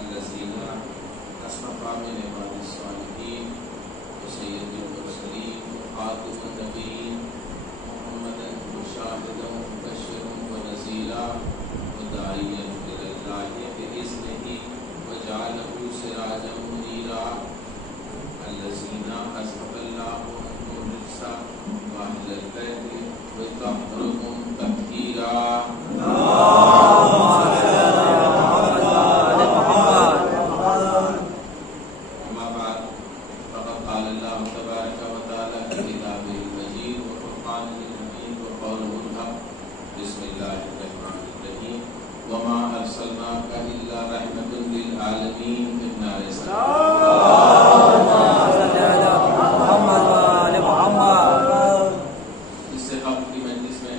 الذين اصطفى من عباد الصالحين وسيد المرسلين وخاتم النبيين محمدا شاهدا ومبشرا ونذيرا وداعيا الى الله باذنه وجعله سراجا منيرا الذين اذهب الله عنهم الرجس واهل البيت ويطهرهم تطهيرا. وما أرسلناك إلا رحمة للعالمين. اس سے قبل کی مجلس میں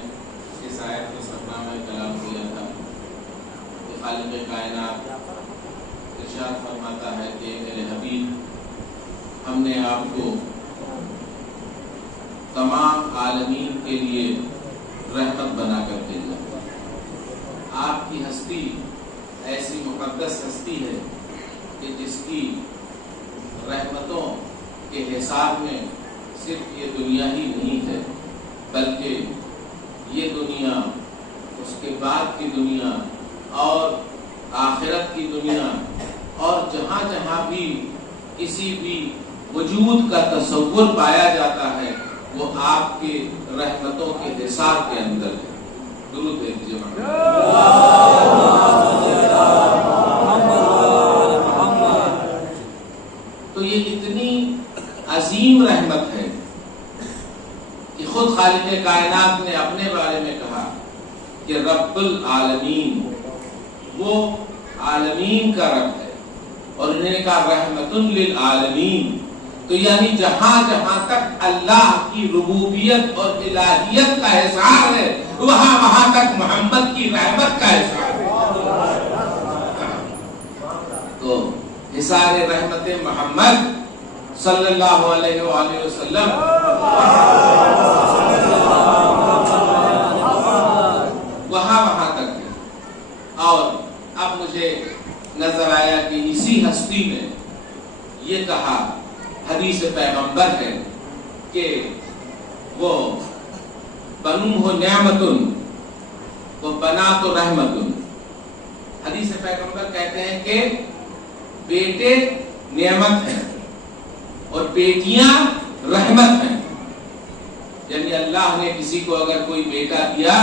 اس آیت کے سبنا میں کلام کیا تھا کہ خالق کائنات ارشاد فرماتا ہے کہ میرے حبیب ہم نے آپ کو تمام عالمین کے لیے رحمت بنا کر بھیجا. آپ کی ہستی ایسی مقدس ہستی ہے کہ جس کی رحمتوں کے حساب میں صرف یہ دنیا ہی نہیں ہے بلکہ یہ دنیا، اس کے بعد کی دنیا اور آخرت کی دنیا اور جہاں جہاں بھی کسی بھی وجود کا تصور پایا جاتا ہے وہ آپ کے رحمتوں کے حساب کے اندر ہے. درود بھیجیے. تو یہ اتنی عظیم رحمت ہے کہ خود خالق کائنات نے اپنے بارے میں کہا کہ رب العالمین، وہ عالمین کا رب ہے، اور انہوں نے کہا رحمت للعالمین. تو یعنی جہاں جہاں تک اللہ کی ربوبیت اور الہیت کا اظہار ہے وہاں وہاں تک محمد کی رحمت کا اظہار ہے. تو اظہار رحمت محمد صلی اللہ علیہ وآلہ وسلم وہاں وہاں تک ہے. اور اب مجھے نظر آیا کہ اسی ہستی میں یہ کہا، حدیث پیغمبر ہے کہ وہ بنوہ نعمت و بنات رحمت. حدیث پیغمبر کہتے ہیں کہ بیٹے نعمت ہیں اور بیٹیاں رحمت ہیں. یعنی اللہ نے کسی کو اگر کوئی بیٹا دیا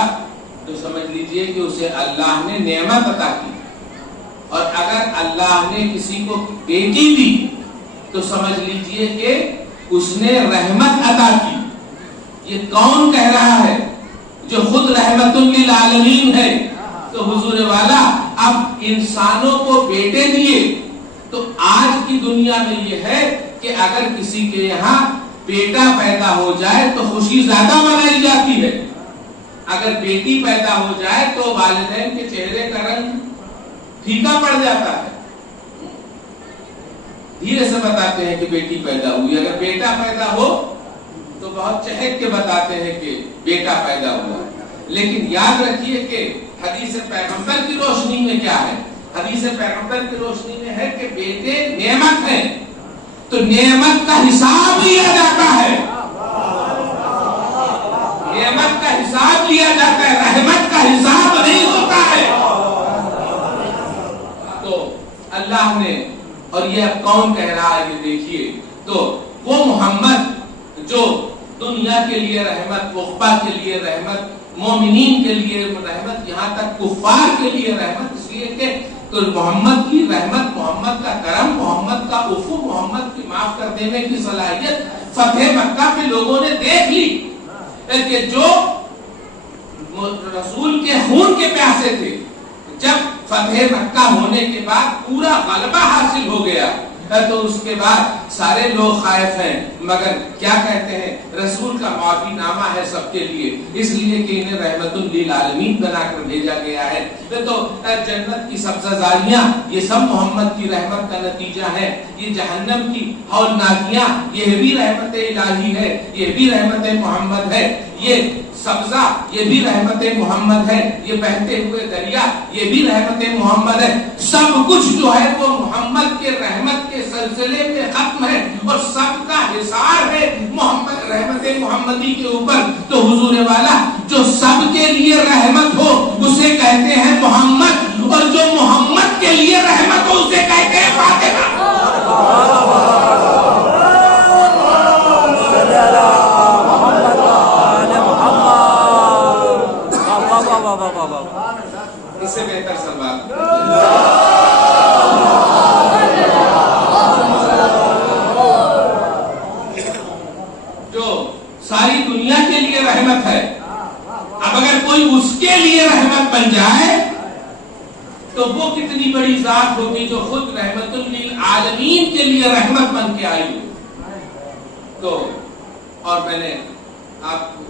تو سمجھ لیجئے کہ اسے اللہ نے نعمت عطا کی، اور اگر اللہ نے کسی کو بیٹی دی تو سمجھ لیجئے کہ اس نے رحمت عطا کی. یہ کون کہہ رہا ہے؟ جو خود رحمت للعالمین ہے. تو حضور والا اب انسانوں کو بیٹے دیے. تو آج کی دنیا میں یہ ہے کہ اگر کسی کے یہاں بیٹا پیدا ہو جائے تو خوشی زیادہ منائی جاتی ہے. اگر بیٹی پیدا ہو جائے تو والدین کے چہرے کا رنگ پھیکا پڑ جاتا ہے. دھیرے سے بتاتے ہیں کہ بیٹی پیدا ہوئی. اگر بیٹا پیدا ہو تو بہت چہک کے بتاتے ہیں کہ بیٹا پیدا ہوا. لیکن یاد رکھیے کہ حدیث پیغمبر کی روشنی میں کیا ہے؟ حدیث پیغمبر کی روشنی میں ہے کہ بیٹے نعمت ہیں، تو نعمت کا حساب لیا جاتا ہے. نعمت کا حساب لیا جاتا ہے، رحمت کا حساب نہیں ہوتا ہے. تو اللہ نے، اور یہ کون کہہ رہا ہے یہ دیکھیے، تو وہ محمد جو دنیا کے لیے رحمت، عقبہ کے لیے رحمت، مومنین کے لیے رحمت، یہاں تک کفار کے لیے رحمت، اس لیے کہ تو محمد کی رحمت، محمد کا کرم، محمد کا عفو، محمد کی معاف کر دینے کی صلاحیت فتح مکہ پہ لوگوں نے دیکھ لی کہ جو رسول کے خون کے پیاسے تھے، جب فتح مکہ ہونے کے بعد پورا غلبہ حاصل ہو گیا تو اس کے بعد سارے لوگ خائف ہیں، مگر کیا کہتے ہیں؟ رسول کا معافی نامہ ہے سب کے لیے، اس لیے کہ انہیں رحمت للعالمین بنا کر بھیجا گیا ہے. تو جنت کی سبزاریاں یہ سب محمد کی رحمت کا نتیجہ ہے. یہ جہنم کی ہولناکیاں یہ بھی رحمت الہی ہے، یہ بھی رحمت محمد ہے. یہ سبزہ یہ بھی رحمت محمد ہے، یہ بہتے ہوئے دریا یہ بھی رحمت محمد ہے، سب کچھ جو ہے وہ محمد کے رحمت کے سلسلے میں ختم ہے اور سب کا حصار ہے محمد رحمت محمدی کے اوپر۔ تو حضور والا جو سب کے لیے رحمت ہو اسے کہتے ہیں محمد، اور جو محمد کے لیے رحمت ہو اسے کہتے ہیں فاطمہ۔ اس سے بہتر سلوات جو ساری دنیا کے لیے رحمت ہے، اب اگر کوئی اس کے لیے رحمت بن جائے تو وہ کتنی بڑی ذات ہوگی جو خود رحمت للعالمین کے لیے رحمت بن کے آئی ہو۔ تو اور میں نے آپ کو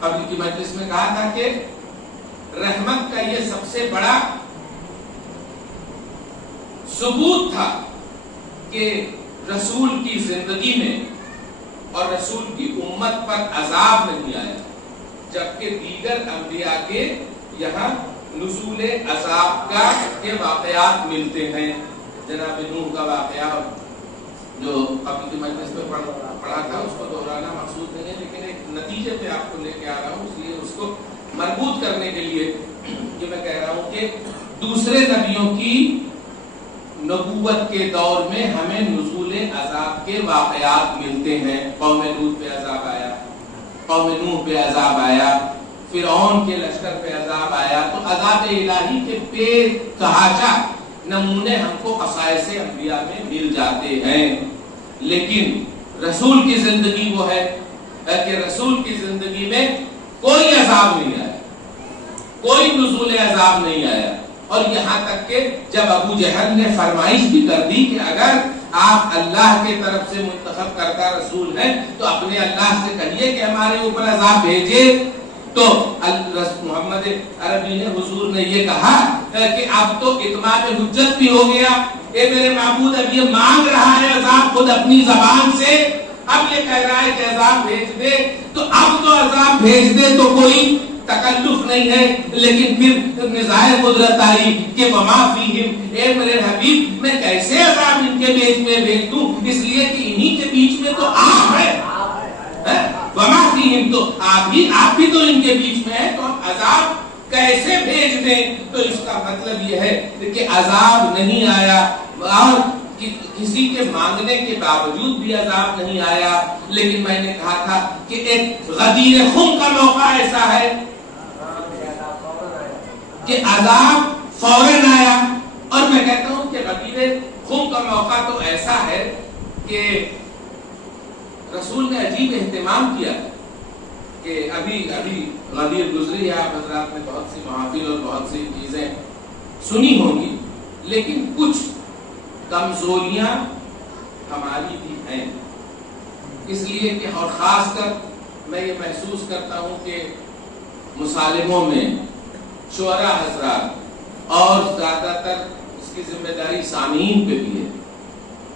قبل کی مجلس میں کہا تھا کہ رحمت کا یہ سب سے بڑا ثبوت تھا کہ رسول کی زندگی میں اور رسول کی امت پر عذاب نہیں آیا، جبکہ دیگر انبیاء کے یہاں نزول عذاب کے واقعات ملتے ہیں۔ جناب نوح کا واقعہ جو قبل کی مجلس میں پڑھا تھا اس کو دہرانا مقصود نہیں ہے، لیکن ایک نتیجے پہ آپ کو لے کے آ رہا ہوں، اس لیے اس کو مربوط کرنے کے لیے یہ میں کہہ رہا ہوں کہ دوسرے نبیوں کی نبوت کے دور میں ہمیں نزول عذاب کے واقعات ملتے ہیں۔ قوم لوط پہ عذاب آیا، قوم نوح پہ عذاب آیا، فرعون کے لشکر پہ عذاب آیا۔ تو عذاب الہی کے بے تحاشا نمونے ہم کو قصائص انبیاء میں مل جاتے ہیں، لیکن رسول کی زندگی وہ ہے کہ رسول کی زندگی میں کوئی عذاب نہیں آیا، کوئی نزول عذاب نہیں آیا۔ اور یہاں تک کہ جب ابو جہل نے فرمائش بھی کر دی کہ اگر آپ اللہ کے طرف سے منتخب کردہ رسول ہیں تو اپنے اللہ سے کہیے کہ ہمارے اوپر عذاب بھیجے، تو محمد عربی نے حضور نے یہ کہا کہ اب تو اتمام حجت بھی ہو گیا، اے میرے معبود اب یہ مانگ رہا ہے عذاب خود اپنی زبان سے، اب یہ کہہ رہا ہے کہ عذاب بھیج دے، تو اب تو عذاب بھیج دے تو کوئی تکلف نہیں ہے۔ لیکن پھر نزاع قدرت آئی کہ وما فیہم، اے میرے حبیب میں کیسے عذاب ان کے بیچ میں بھیج دوں، اس لیے کہ انہی کے بیچ میں تو آپ ہے، وما فیہم، تو آپ بھی تو ان کے بیچ میں ہے، تو ہم عذاب کیسے بھیج دیں؟ تو اس کا مطلب یہ ہے کہ عذاب نہیں آیا، اور کسی کے مانگنے کے باوجود بھی عذاب نہیں آیا۔ لیکن میں نے کہا تھا کہ ایک غدیر خم کا موقع ایسا ہے کہ عذاب فوراً آیا، اور میں کہتا ہوں کہ غدیر خم کا موقع تو ایسا ہے کہ رسول نے عجیب اہتمام کیا کہ ابھی غدیر گزری ہے، آپ حضرات نے بہت سی محافل اور بہت سی چیزیں سنی ہوں گی، لیکن کچھ کمزوریاں ہماری بھی ہیں، اس لیے کہ اور خاص کر میں یہ محسوس کرتا ہوں کہ مصالحوں میں شعراء حضرات اور زیادہ تر اس کی ذمہ داری سامعین پہ بھی ہے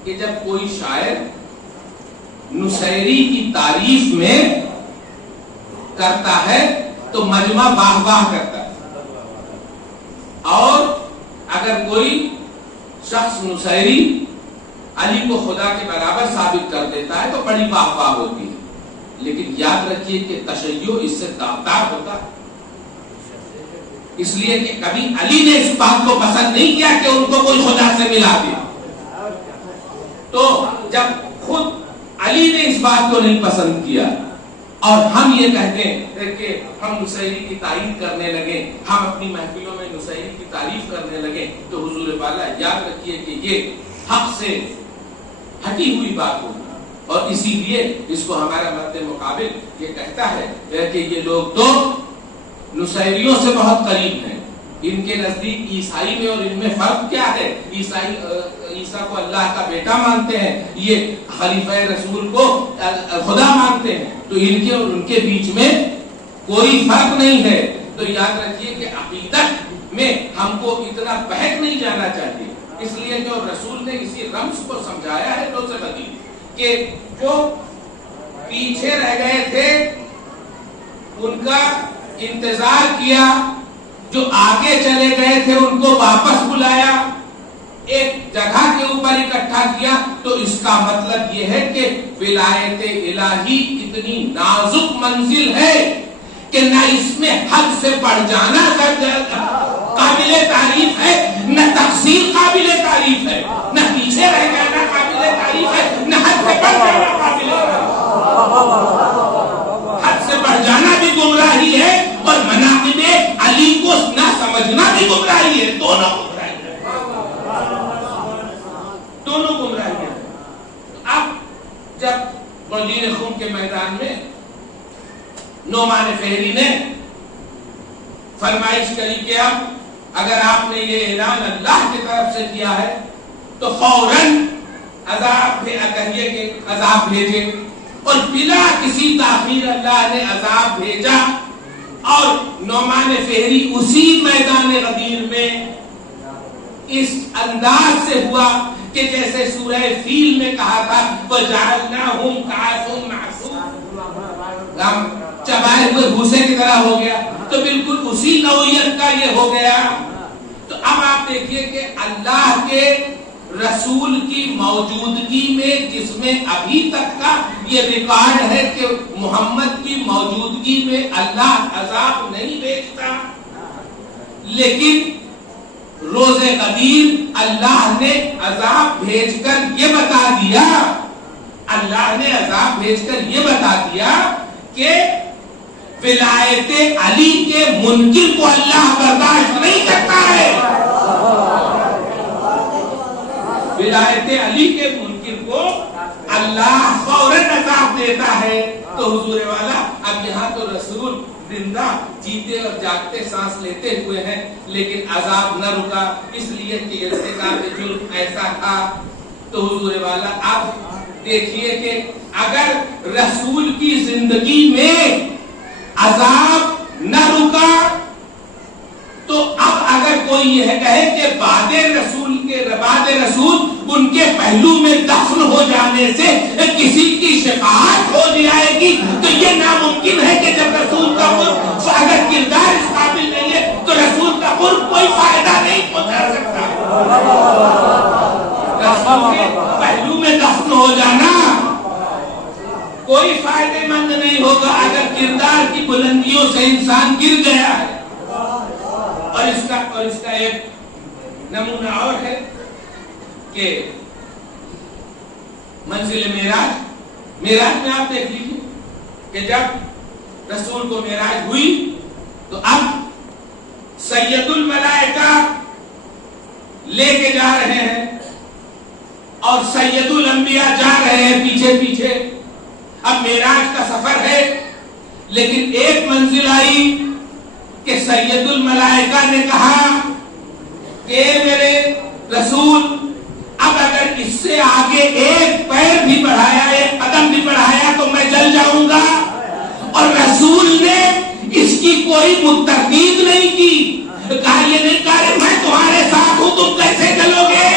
کہ جب کوئی شاعر نصیری کی تعریف میں کرتا ہے تو مجمع واہ واہ کرتا ہے، اور اگر کوئی شخص نصیری علی کو خدا کے برابر ثابت کر دیتا ہے تو بڑی واہ واہ ہوتی ہے۔ لیکن یاد رکھیے کہ تشیع اس سے داغدار ہوتا ہے، اس لیے کہ کبھی علی نے اس بات کو پسند نہیں کیا کہ ان کو کوئی خدا سے ملا دیا، تو جب خود علی نے اس بات کو نہیں پسند کیا اور ہم یہ کہتے ہیں کہ ہم نصیری کی تعریف کرنے لگے، ہم اپنی محفلوں میں نصیری کی تعریف کرنے لگے، تو حضور والا یاد رکھیے کہ یہ حق سے ہٹی ہوئی بات ہوگی، اور اسی لیے اس کو ہمارا مد مقابل یہ کہتا ہے کہ یہ لوگ تو نصیریوں سے بہت قریب ہیں، ان کے نزدیک عیسائی میں اور ان میں فرق کیا ہے؟ عیسیٰ کو اللہ کا بیٹا مانتے ہیں، یہ خلیفہ رسول کو خدا مانتے ہیں، تو ان کے اور ان کے بیچ میں کوئی فرق نہیں ہے۔ تو یاد رکھیے کہ عقیدت میں ہم کو اتنا بہک نہیں جانا چاہیے، اس لیے جو رسول نے اسی رمز کو سمجھایا ہے تو سے بدی کہ جو پیچھے رہ گئے تھے ان کا انتظار کیا، جو آگے چلے گئے تھے ان کو واپس بلایا، ایک جگہ کے اوپر اکٹھا کیا. تو اس کا مطلب یہ ہے کہ ولایت الہی اتنی نازک منزل ہے کہ نہ اس میں حد سے بڑھ جانا قابل تعریف ہے، نہ تقصیر قابل تعریف ہے، نہ پیچھے رہ جانا قابل تعریف ہے، نہ حد سے بڑھ جانا قابل تعریف ہے. حد سے بڑھ جانا بھی گمراہی ہے اور مناقب علی کو نہ سمجھنا بھی گمراہی ہے. دونوں گمراہی ہے. اب جب غدیر خم کے میدان میں نعمان فہری نے فرمائش کری کہ اب اگر آپ نے یہ اعلان اللہ کی طرف سے کیا ہے تو فوراً عذاب کہیے کہ عذاب بھیجے، اور بلا کسی تاخیر اللہ نے عذاب بھیجا. اور نعمان فہری اسی میدان غدیر میں اس انداز سے ہوا کہ جیسے سورہ فیل میں کہا تھا وَجَعَلْنَاهُمْ كَعَصْفٍ مَّعْكُولٍ، ہم چبائے ہوئے بھوسے کی طرح ہو گیا. تو بالکل اسی نوعیت کا یہ ہو گیا. تو اب آپ دیکھیے کہ اللہ کے رسول کی موجودگی میں، جس میں ابھی تک کا یہ ریکارڈ ہے کہ محمد کی موجودگی میں اللہ عذاب نہیں بھیجتا، لیکن روز غدیر اللہ نے عذاب بھیج کر یہ بتا دیا، اللہ نے عذاب بھیج کر یہ بتا دیا کہ ولایت علی کے منکر کو اللہ برداشت نہیں کرتا ہے. ولایت علی کے منکر کو اللہ فوراً عذاب دیتا ہے. تو حضور والا اب یہاں تو رسول زندہ جیتے اور جاگتے سانس لیتے ہوئے ہیں، لیکن عذاب نہ رکا، اس لیے کہ ارتکاب جرم ایسا تھا. تو حضور والا اب دیکھیے کہ اگر رسول کی زندگی میں عذاب نہ رکا تو اب اگر کوئی یہ کہے کہ بعد رسول ان کے پہلو میں دفن ہو جانے سے کسی کی شفاعت ہو جائے گی تو یہ ناممکن ہے کہ جب رسول کا قرب اگر کردار اس قابل نہیں ہے تو رسول کا قرب کوئی فائدہ نہیں پہنچا سکتا. رسول کے پہلو میں دفن ہو جانا کوئی فائدے مند نہیں ہوگا اگر کردار کی بلندیوں سے انسان گر گیا ہے. اور اس کا ایک نمونہ اور ہے کہ منزل معراج میں آپ دیکھ لیجیے کہ جب رسول کو معراج ہوئی تو اب سید الملائکہ لے کے جا رہے ہیں اور سید الانبیاء جا رہے ہیں پیچھے پیچھے. اب معراج کا سفر ہے لیکن ایک منزل آئی کہ سید الملائکہ نے کہا کہ میرے رسول اب اگر اس سے آگے ایک پیر بھی بڑھایا ایک قدم بھی بڑھایا تو میں جل جاؤں گا. اور رسول نے اس کی کوئی تردید نہیں کی، کہا یہ نہیں کہا کہ میں تمہارے ساتھ ہوں تم کیسے چلو گے.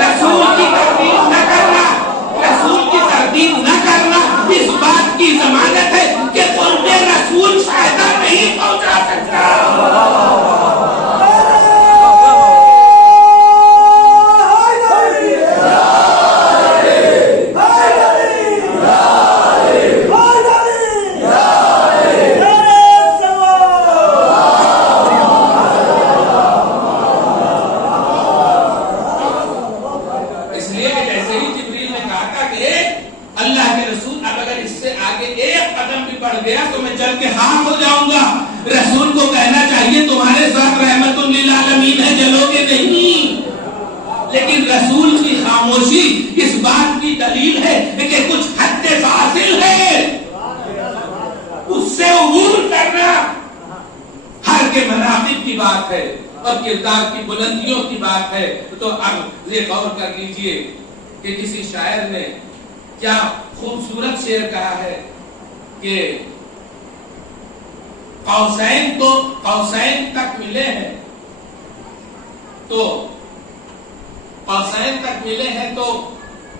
رسول کی تردید نہ کرنا، رسول کی تردید نہ کرنا اس بات کی ضمانت ہے کہ قرب رسول فائدہ نہیں پہنچا سکتا. رسول کو کہنا چاہیے تمہارے ساتھ رحمت للعالمین ہے، جلو گے نہیں. لیکن رسول کی خاموشی اس بات کی دلیل ہے کہ کچھ حد فاصل ہے، اس سے عبور کرنا ہر کے مناقب کی بات ہے اور کردار کی بلندیوں کی بات ہے. تو اب یہ غور کر لیجئے کہ کسی شاعر نے کیا خوبصورت شعر کہا ہے کہ قوسین تک ملے ہیں تو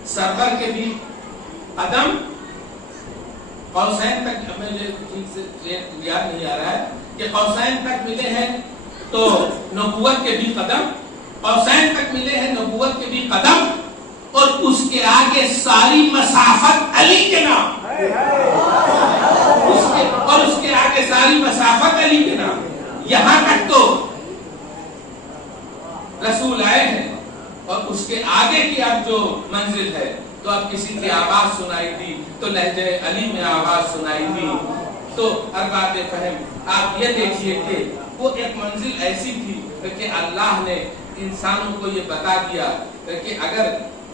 سرور کے بھی قدم قوسین تک، ہمیں ٹھیک سے یاد نہیں آ رہا ہے کہ قوسین تک ملے ہیں تو نبوت کے بھی قدم، قوسین تک ملے ہیں نبوت کے بھی قدم، اور اس کے آگے ساری مسافت علی کے نام، اور اس کے آگے ساری مسافت علی کے نام. یہاں تک تو رسول آئے ہیں، اور اس کے آگے کی اب جو منزل ہے، تو اب کسی کی آواز سنائی دی تو لہجہ علی میں آواز سنائی دی. تو ارباب فہم آپ یہ دیکھیے کہ وہ ایک منزل ایسی تھی کہ اللہ نے انسانوں کو یہ بتا دیا کہ اگر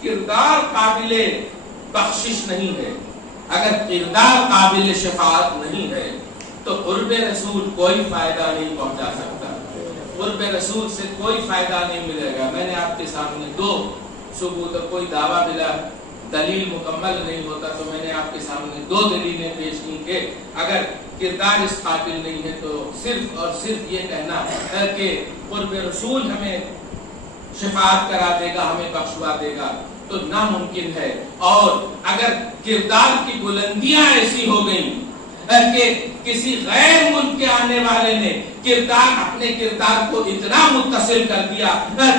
کردار قابل بخشش نہیں ہے، اگر کردار قابل شفاعت نہیں ہے، تو قرب رسول کوئی فائدہ نہیں پہنچا سکتا، قرب رسول سے کوئی فائدہ نہیں ملے گا. میں نے آپ کے سامنے دو ثبوت، کوئی دعویٰ بلا دلیل مکمل نہیں ہوتا، تو میں نے آپ کے سامنے دو دلیلیں پیش کی کہ اگر کردار اس قابل نہیں ہے تو صرف اور صرف یہ کہنا کہ قرب رسول ہمیں شفاعت کرا دے گا، ہمیں بخشوا دے گا، تو ناممکن ہے. اور اگر کردار کی بلندیاں ایسی ہو گئیں کہ کسی غیر ملک کے آنے والے نے اپنے کردار کو اتنا متصل کر دیا،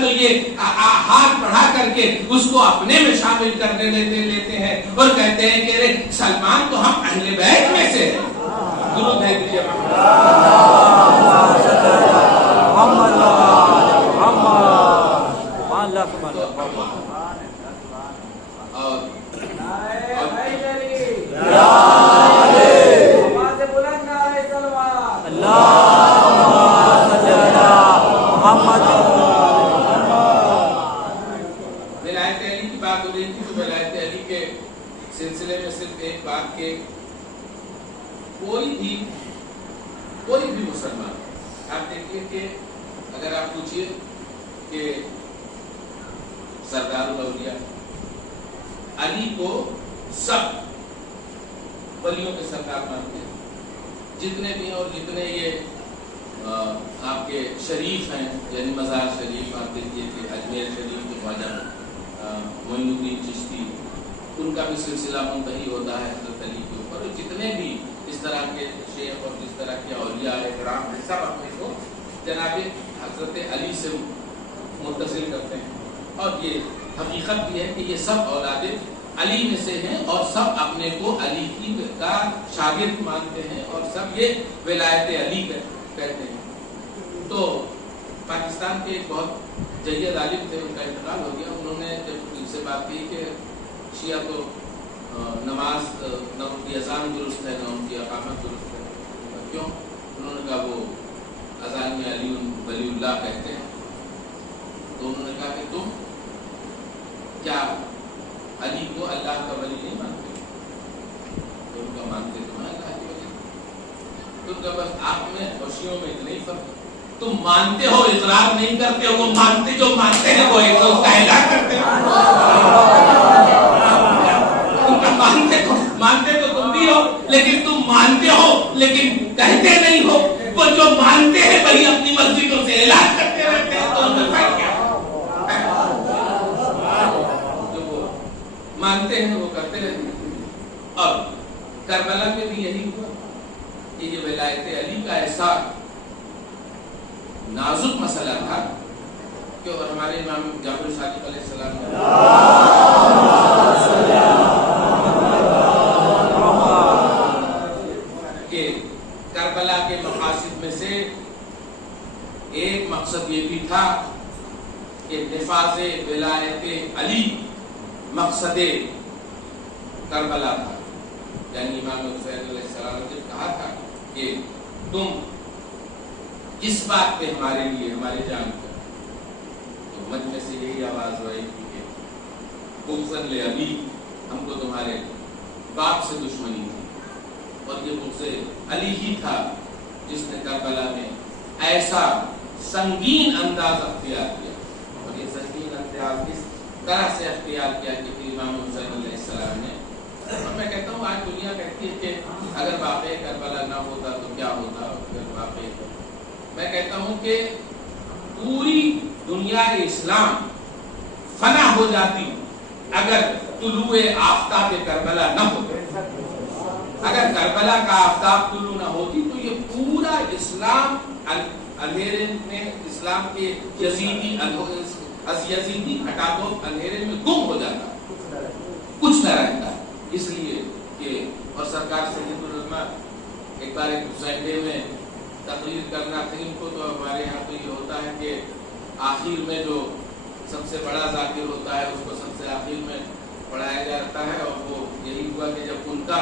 تو یہ ہاتھ بڑھا کر کے اس کو اپنے میں شامل کرنے لیتے ہیں اور کہتے ہیں کہ سلمان تو ہم اہل بیت میں سے ہیں. درود ہے دیجیے ولایت علی کی بات ہو رہی تھی. تو ولایت علی کے سلسلے میں صرف ایک بات کہ کوئی بھی مسلمان، آپ دیکھیے کہ اگر آپ پوچھئے کہ سردار الاولیاء علی کو سب ولیوں کے سردار مانتے ہیں، جتنے بھی، اور جتنے یہ آپ کے شریف ہیں، یعنی مزار شریف آپ دیکھیے کہ اجمیر شریف کے خواجہ معین الدین چشتی، ان کا بھی سلسلہ منتہی ہوتا ہے حضرت علی کے اوپر. اور جتنے بھی اس طرح کے شیخ اور جس طرح کے اولیاء کرام ہیں، سب اپنے کو جناب حضرت علی سے متصل کرتے ہیں. اور یہ حقیقت بھی ہے کہ یہ سب اولاد علی میں سے ہیں، اور سب اپنے کو علی کی کا شاگرد مانتے ہیں، اور سب یہ ولایت علی کہتے ہیں. تو پاکستان کے ایک بہت جید عالم تھے، ان کا انتقال ہو گیا. انہوں نے جب ان سے بات کی کہ شیعہ تو نماز، نہ ان کی اذان درست ہے، نہ ان کی اقامت درست ہے، کیوں؟ انہوں نے کہا وہ اذان میں علی ولی اللہ کہتے ہیں. تو انہوں نے کہا کہ تم کیا علی کو اللہ کا ولی نہیں مانتے؟ تو ان کا مانتے تو میں اللہ کی ولی. تم کا بس آپ میں خوشیوں میں اتنا ہی فرق ہے، تم مانتے ہو اقرار نہیں کرتے ہو، وہ مانتے جو مانتے ہیں وہ اس کا اعلان کرتے ہیں. مانتے تو تم بھی ہو، لیکن تم مانتے ہو لیکن کہتے نہیں ہو. وہ جو مانتے ہیں وہی اپنی مسجدوں سے اعلان کرتے رہتے ہیں. تو ان میں فرق کیا؟ جو وہ مانتے ہیں وہ کرتے رہتے ہیں. اور کربلا میں بھی یہی ہوا کہ یہ ولایت علی کا ایسا نازک مسئلہ تھا کہ ہمارے امام جعفر صادق علیہ السلام کہ کربلا کے مقاصد میں سے ایک مقصد یہ بھی تھا کہ نفاذ ولایت علی مقصد کربلا تھا. یعنی امام حسین علیہ السلام نے جب کہا تھا کہ تم اس بات پہ ہمارے لیے ہماری جان کر، تو مجمع سے یہی آواز رہی تھی کہ بغضاً لعلی، ہم کو تمہارے باپ سے دشمنی تھی. اور یہ بغض علی ہی تھا جس نے کربلا میں ایسا سنگین انداز اختیار کیا. اور یہ سنگین انداز اس طرح سے اختیار کیا کہ امام حسین علیہ السلام نے، اور میں کہتا ہوں آج دنیا کہتی ہے کہ اگر واقع کربلا نہ ہوتا تو کیا ہوتا. اگر واقع، میں کہتا ہوں کہ پوری دنیا اسلام فنا ہو جاتی اگر طلوع آفتاب کربلا نہ ہوتا. اگر کربلا کا آفتاب طلوع نہ ہوتی تو یہ پورا اسلام اندھیرے میں، اسلام کے یزیدی ہٹا دو اندھیرے میں گم ہو جاتا، کچھ نہ رہتا. اس لیے کہ اور سرکار سید العلماء ایک بار ایک حسین ڈے میں تقریر کرنا تھی ان کو، تو ہمارے یہاں تو یہ ہوتا ہے کہ آخر میں جو سب سے بڑا ذاکر ہوتا ہے اس کو سب سے آخر میں پڑھایا جاتا ہے. اور وہ یہی ہوا کہ جب ان کا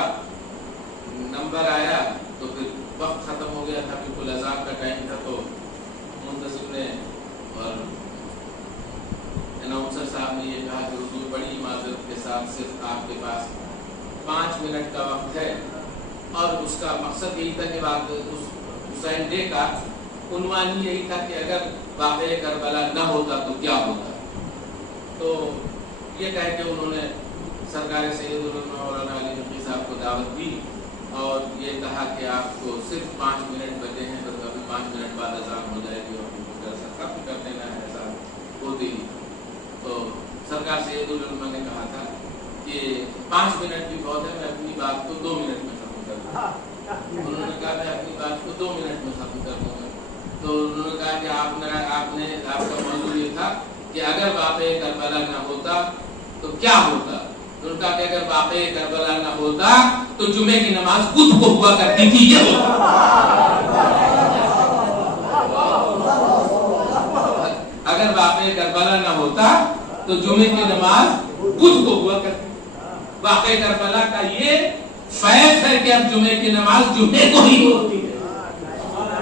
نمبر آیا تو پھر وقت ختم ہو گیا تھا، بالکل اذان کا ٹائم تھا، تو منتظم نے اور اناؤنسر صاحب نے یہ کہا کہ حضور بڑی معذرت کے ساتھ صرف آپ کے پاس 5 منٹ کا وقت ہے. اور اس کا مقصد یہی تھا کہ اس حسین ڈے کا عنوان یہی تھا کہ اگر واقعہ کربلا نہ ہوتا تو کیا ہوتا. تو یہ کہہ کے انہوں نے سرکار سید العلماء مولانا علی نقوی صاحب کو دعوت دی اور یہ کہا کہ آپ کو صرف 5 منٹ بچے ہیں، تو ابھی 5 منٹ بعد اذان ہو جائے گی اور ختم کر دینا ہے ایسا ہوتی. تو سرکار سید العلماء نے کہا تھا کہ 5 منٹ بھی بہت ہے، میں اپنی بات کو 2 منٹ میں ختم کر دوں گا. انہوں نے کہا میں اپنی بات کو 2 منٹ میں ختم کر دوں گا. تو انہوں نے کہا کہ آپ کا موضوع یہ تھا کہ اگر واقعہ کربلا نہ ہوتا تو کیا ہوتا. ان کا کہ اگر واقعہ کربلا نہ ہوتا تو جمعے کی نماز خود کو ہوا کرتی تھی، یہ ہوتا. اگر واقعہ کربلا نہ ہوتا تو جمعے کی نماز خود کو ہوا کرتی. واقعہ کربلا کا یہ فیض ہے کہ اب جمعے کی نماز جمعے کو ہی ہوتی ہے،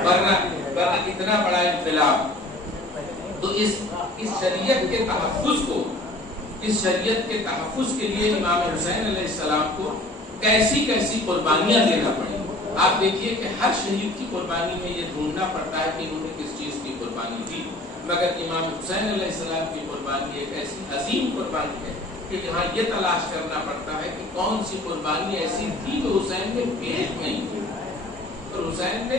ورنہ اتنا بڑا انقلاب. تو اس شریعت کے تحفظ کو، اس شریعت کے تحفظ کے لیے امام حسین علیہ السلام کو کیسی کیسی قربانیاں دینا پڑی. آپ دیکھیے کہ ہر شہید کی قربانی میں یہ ڈھونڈنا پڑتا ہے کہ انہوں نے کس چیز کی قربانی دی، مگر امام حسین علیہ السلام کی قربانی ایک ایسی عظیم قربانی ہے کہ یہاں یہ تلاش کرنا پڑتا ہے کہ کون سی قربانی ایسی تھی جو حسین نے پیش نہیں کی. اور حسین نے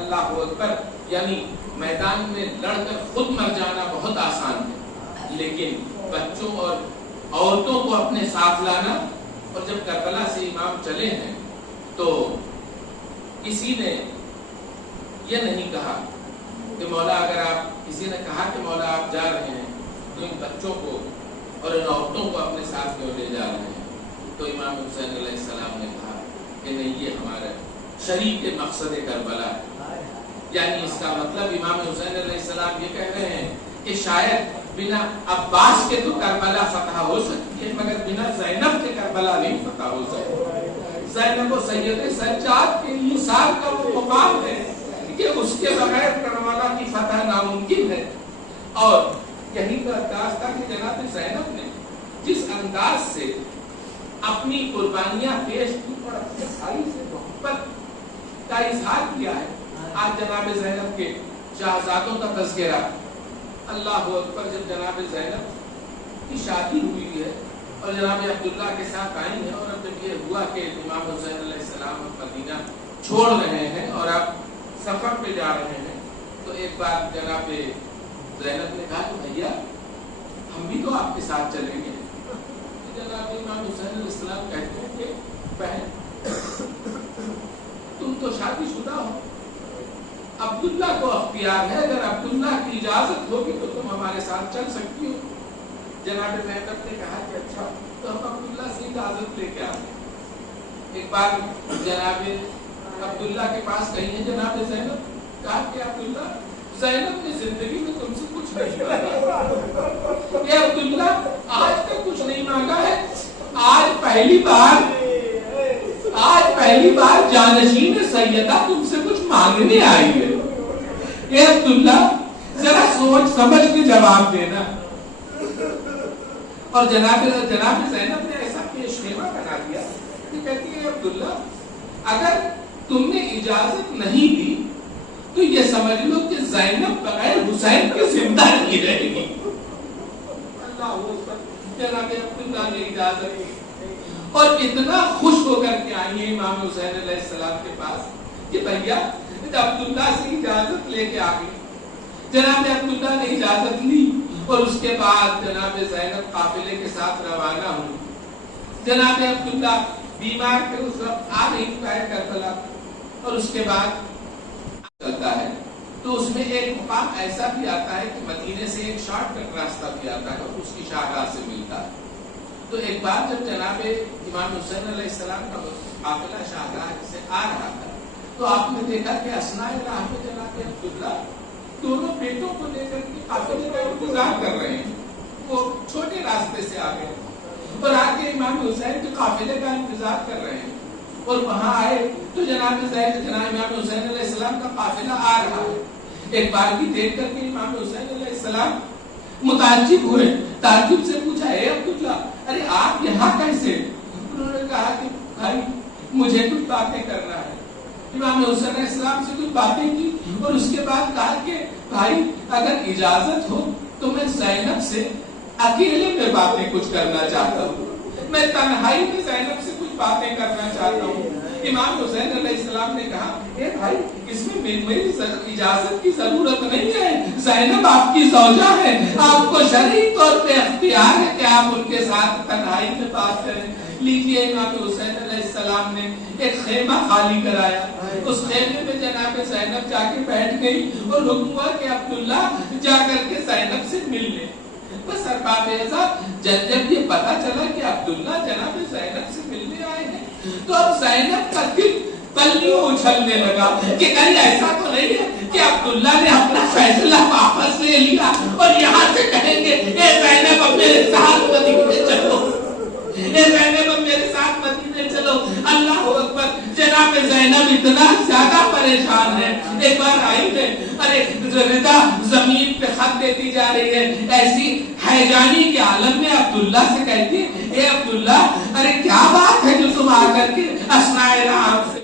اللہ اکبر، یعنی میدان میں لڑ کر خود مر جانا بہت آسان ہے، لیکن بچوں اور عورتوں کو اپنے ساتھ لانا. اور جب کربلا سے امام چلے ہیں تو کسی نے یہ نہیں کہا کہ مولا، اگر آپ کسی نے کہا کہ مولا آپ جا رہے ہیں تو ان بچوں کو اور ان عورتوں کو اپنے ساتھ کیوں لے جا رہے ہیں. تو امام حسین علیہ السلام نے کہا کہ نہیں، یہ ہمارا شریک مقصد کربلا ہے. یعنی اس کا مطلب امام حسین علیہ السلام یہ کہہ رہے ہیں کہ شاید بنا عباس کے تو کربلا فتح ہو سکتی ہے، مگر بنا زینب کے کربلا نہیں فتح ہو سکتی. زینب و سید سجاد کے مثال کا وہ مقام ہے کہ اس کے بغیر کربلا کی فتح ناممکن ہے. اور یہی تو انداز تھا کہ جناب زینب نے جس انداز سے اپنی قربانیاں پیش کی اور اپنے بھائی سے محبت کا اظہار کیا ہے. آج جناب زینب کے شہزادوں کا تذکرہ، اللہ اکبر، جب جناب زینب کی شادی ہوئی ہے اور جناب عبداللہ کے ساتھ آئی ہیں، اور اب جب یہ ہوا کہ امام حسین علیہ السلام مدینہ چھوڑ رہے ہیں اور اب سفر پہ جا رہے ہیں، تو ایک بار جناب زینب نے کہا کہ بھیا ہم بھی تو آپ کے ساتھ چلیں گے. جناب امام حسین علیہ السلام کہتے ہیں کہ بہن تم تو شادی شدہ ہو، عبداللہ کو اختیار ہے، اگر عبداللہ کی اجازت ہوگی تو تم ہمارے ساتھ چل سکتی ہو. جناب زینب نے کہا کہ اچھا، تو ہم عبداللہ سے اجازت لے کے آتے ہیں. ایک بار جناب عبداللہ کے پاس گئی ہیں جناب زینب، کہا کہ عبداللہ زینب نے زندگی میں تم سے کچھ نہیں مانگا. یہ عبداللہ آج تک کچھ نہیں مانگا ہے، آج پہلی بار جانشین سیدہ تم سے کچھ مانگنے آئی ہے. اے عبداللہ ذرا سوچ سمجھ کے جواب دینا. اور جناب زینب نے ایسا پیش خیمہ بنا دیا کہ کہتی ہے عبداللہ اگر تم نے اجازت نہیں دی تو یہ سمجھ لو کہ زینب بغیر حسین کے زندہ نہیں رہے گی. اللہ اکبر، جناب عبداللہ نے اجازت دی اور اتنا خوش ہو کر کے آئی ہیں امام حسین علیہ السلام کے پاس کہ بھیا عبداللہ سے اجازت لے کے آ گئی. جناب عبداللہ نے اجازت لی اور اس کے بعد جناب زینب قافلے کے ساتھ روانہ ہوئی. جناب عبداللہ بیمار تھے اس وقت آ نہیں پائے کربلا، اور اس کے بعد چلتا ہے تو اس میں ایک مقام ایسا بھی آتا ہے کہ مدینے سے ایک شارٹ کٹ راستہ بھی آتا ہے اور اس کی شاہراہ سے ملتا ہے. تو ایک بار جب جناب امام حسین علیہ السلام کا قافلہ شاہراہ سے آ رہا تھا تو آپ نے دیکھا کہ اثناء راہ میں جناب عبداللہ دونوں بیٹوں کو لے کر کے قافلے کا انتظار کر رہے ہیں. وہ چھوٹے راستے سے آ گئے اور آ کے امام حسین کے قافلے کا انتظار کر رہے ہیں، اور وہاں آئے تو جناب امام حسین علیہ السلام کا قافلہ آ رہا ہے. ایک بار کی دیکھ کر کے امام حسین علیہ السلام متعجب ہوئے، تعجب سے پوچھا اے عبداللہ ارے آپ یہاں کیسے؟ انہوں نے کہا کہ بھائی مجھے کچھ باتیں کرنا ہے. امام حسین علیہ السلام سے کچھ باتیں کی اور اس کے بعد کہا کہ بھائی اگر اجازت ہو تو میں زینب سے اکیلے میں باتیں کچھ کرنا چاہتا ہوں، میں تنہائی میں زینب سے کچھ باتیں کرنا چاہتا ہوں. امام حسین علیہ السلام نے کہا اے بھائی اس میں میری اجازت کی ضرورت نہیں ہے، زینب آپ کی زوجہ ہے، آپ کو شرعی طور پہ اختیار ہے کہ آپ ان کے ساتھ تنہائی میں بات کریں. لیجیے امام حسین علیہ السلام نے ایک خیمہ خالی کرایا، اس خیمے میں جناب زینب جا کے بیٹھ گئی اور حکم ہوا کہ عبداللہ جا کر کے زینب سے مل لے. بس ارباب اعزاز جب یہ پتا چلا کہ عبداللہ جناب زینب سے ملنے آئے ہیں تو اب زینب کا دل پلیوں اچھلنے لگا کہ کہیں ایسا تو نہیں ہے کہ عبداللہ نے اپنا فیصلہ واپس لے لیا اور یہاں سے کہیں گے اے زینب اب میرے ساتھ مدینے چلو، اے زینب اب میرے ساتھ مدینے چلو. اللہ اکبر، جناب زینب اتنا زیادہ پریشان ہے. ایک بار آئی ہے، ارے رضا زمین پہ خط دیتی جا رہی ہے، ایسی حیجانی کے عالم میں عبداللہ سے کہتی ہے اے عبداللہ ارے کیا بات